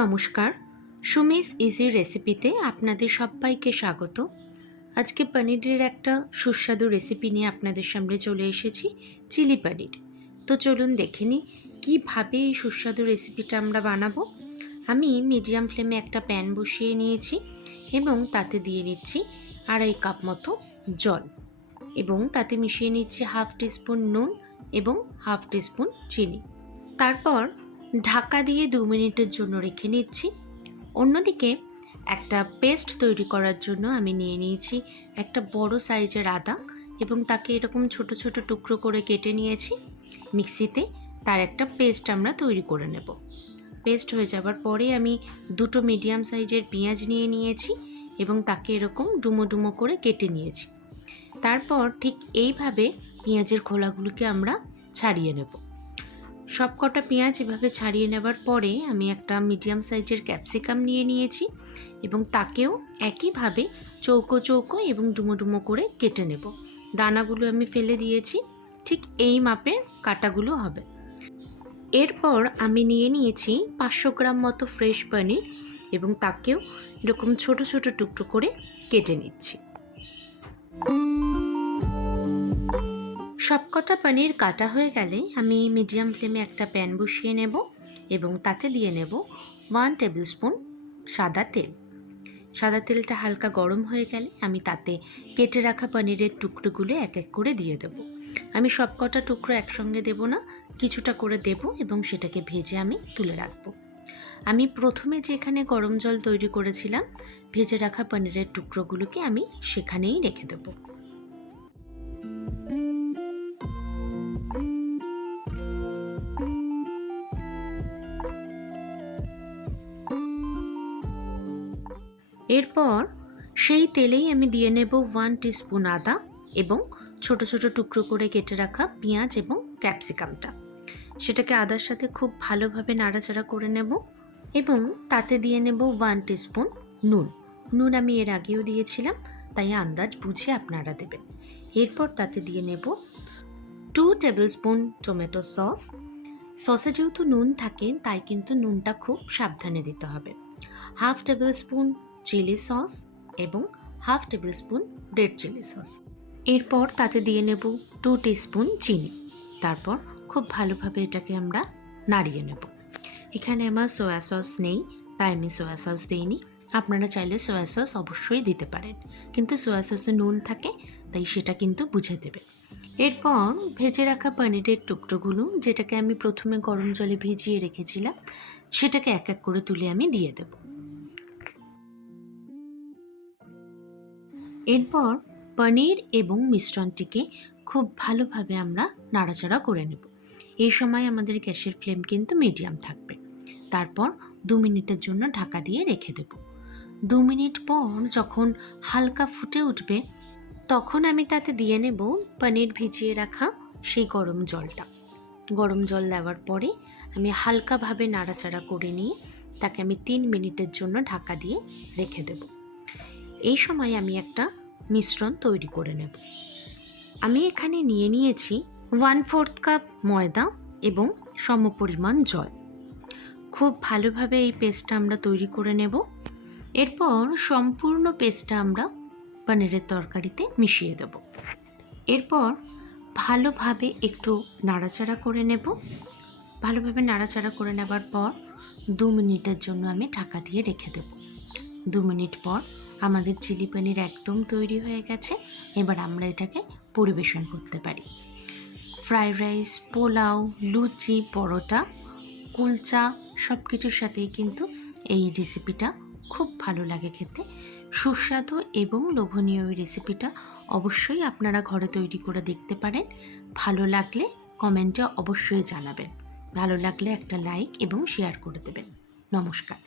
নমস্কার, সুমিস ইজি রেসিপিতে আপনাদের সবাইকে স্বাগত। আজকে পনিরের একটা সুস্বাদু রেসিপি নিয়ে আপনাদের সামনে চলে এসেছি, চিলি পনির। তো চলুন দেখে নিই কীভাবে এই সুস্বাদু রেসিপিটা আমরা বানাবো। আমি মিডিয়াম ফ্লেমে একটা প্যান বসিয়ে নিয়েছি এবং তাতে দিয়ে নিচ্ছি 2.5 কাপ মতো জল এবং তাতে মিশিয়ে নিচ্ছি 1/2 টিস্পুন নুন এবং 1/2 টিস্পুন চিনি। তারপর ঢাকা দিয়ে 2 মিনিটের জন্য রেখে নিচ্ছি। অন্যদিকে একটা পেস্ট তৈরি করার জন্য আমি নিয়ে নিয়েছি একটা বড় সাইজের আদা এবং তাকে এরকম ছোট ছোট টুকরো করে কেটে নিয়েছি। মিক্সিতে তার একটা পেস্ট আমরা তৈরি করে নেব। পেস্ট হয়ে যাবার পরে আমি 2টো মিডিয়াম সাইজের পেঁয়াজ নিয়ে নিয়েছি এবং তাকে এরকম ডুমো ডুমো করে কেটে নিয়েছি। তারপর ঠিক এইভাবে পেঁয়াজের খোলাগুলোকে আমরা ছাড়িয়ে নেব। সব কটা পেঁয়াজ এভাবে ছাড়িয়ে নেবার পরে আমি একটা মিডিয়াম সাইজের ক্যাপসিকাম নিয়ে নিয়েছি এবং তাকেও একইভাবে চৌকো চৌকো এবং ডুমো ডুমো করে কেটে নেব। দানাগুলো আমি ফেলে দিয়েছি, ঠিক এই মাপের কাটাগুলো হবে। এরপর আমি নিয়ে নিয়েছি 500 গ্রাম মতো ফ্রেশ পনির এবং তাকেও এরকম ছোট ছোট টুকরো করে কেটে নিচ্ছি। সবকটা পনির কাটা হয়ে গেলে আমি মিডিয়াম ফ্লেমে একটা প্যান বসিয়ে নেব এবং তাতে দিয়ে নেব 1 টেবিল স্পুন সাদা তেল। সাদা তেলটা হালকা গরম হয়ে গেলে আমি তাতে কেটে রাখা পনিরের টুকরোগুলো এক এক করে দিয়ে দেব। আমি সবকটা টুকরো একসঙ্গে দেব না, কিছুটা করে দেব এবং সেটাকে ভেজে আমি তুলে রাখব। আমি প্রথমে যেখানে গরম জল তৈরি করেছিলাম, ভেজে রাখা পনিরের টুকরোগুলোকে আমি সেখানেই রেখে দেব। এরপর সেই তেলেই আমি দিয়ে নেব 1 টিস্পুন আদা এবং ছোট ছোট টুকরো করে কেটে রাখা পেঁয়াজ এবং ক্যাপসিকামটা। সেটাকে আদার সাথে খুব ভালোভাবে নাড়াচাড়া করে নেব এবং তাতে দিয়ে নেব 1 টিস্পুন নুন। নুন আমি এর আগেও দিয়েছিলাম, তাই আন্দাজ বুঝে আপনারা দেবেন। এরপর তাতে দিয়ে নেব 2 টেবিল স্পুন টমেটো সস। সসে যেহেতু নুন থাকে তাই কিন্তু নুনটা খুব সাবধানে দিতে হবে। 1/2 টেবিল স্পুন চিলি সস এবং 1/2 tablespoon red chilli sauce. এরপর তাতে দিয়ে নেব 2 টিস্পুন চিনি। তারপর খুব ভালোভাবে এটাকে আমরা নাড়িয়ে নেব। এখানে আমার সয়া সস নেই, তাই আমি সয়া সস দিইনি। আপনারা চাইলে সয়া সস অবশ্যই দিতে পারেন, কিন্তু সয়া সসে নুন থাকে তাই সেটা কিন্তু বুঝে দেবে। এরপর ভেজে রাখা পনিরের টুকরোগুলো, যেটাকে আমি প্রথমে গরম জলে ভিজিয়ে রেখেছিলাম, সেটাকে এক এক করে তুলে আমি দিয়ে দেব। এরপর পনির এবং মিশ্রণটিকে খুব ভালোভাবে আমরা নাড়াচাড়া করে নেব। এই সময় আমাদের গ্যাসের ফ্লেম কিন্তু মিডিয়াম থাকবে। তারপর 2 মিনিটের জন্য ঢাকা দিয়ে রেখে দেব। 2 মিনিট পর যখন হালকা ফুটে উঠবে, তখন আমি তাতে দিয়ে নেব পনির ভিজিয়ে রাখা সেই গরম জলটা। গরম জল দেওয়ার পরে আমি হালকাভাবে নাড়াচাড়া করে নিয়ে তাকে আমি 3 মিনিটের জন্য ঢাকা দিয়ে রেখে দেব। এই সময় আমি একটা মিশ্রণ তৈরি করে নেব। আমি এখানে নিয়ে নিয়েছি 1/4 কাপ ময়দা এবং সমপরিমাণ জল। খুব ভালোভাবে এই পেস্টটা আমরা তৈরি করে নেব। এরপর সম্পূর্ণ পেস্টটা আমরা পনিরের তরকারিতে মিশিয়ে দেব। এরপর ভালোভাবে একটু নাড়াচাড়া করে নেব। ভালোভাবে নাড়াচাড়া করে নেবার পর 2 মিনিটের জন্য আমি ঢাকা দিয়ে রেখে দেব। 2 মিনিট পর আমাদের চিলি পনির একদম তৈরি হয়ে গেছে। এবার আমরা এটাকে পরিবেশন করতে পারি। ফ্রাইড রাইস, পোলাও, লুচি, পরোটা, কুলচা সব কিছুর সাথেই কিন্তু এই রেসিপিটা খুব ভালো লাগে খেতে। সুস্বাদু এবং লোভনীয় এই রেসিপিটা অবশ্যই আপনারা ঘরে তৈরি করে দেখতে পারেন। ভালো লাগলে কমেন্টে অবশ্যই জানাবেন। ভালো লাগলে একটা লাইক এবং শেয়ার করে দেবেন। নমস্কার।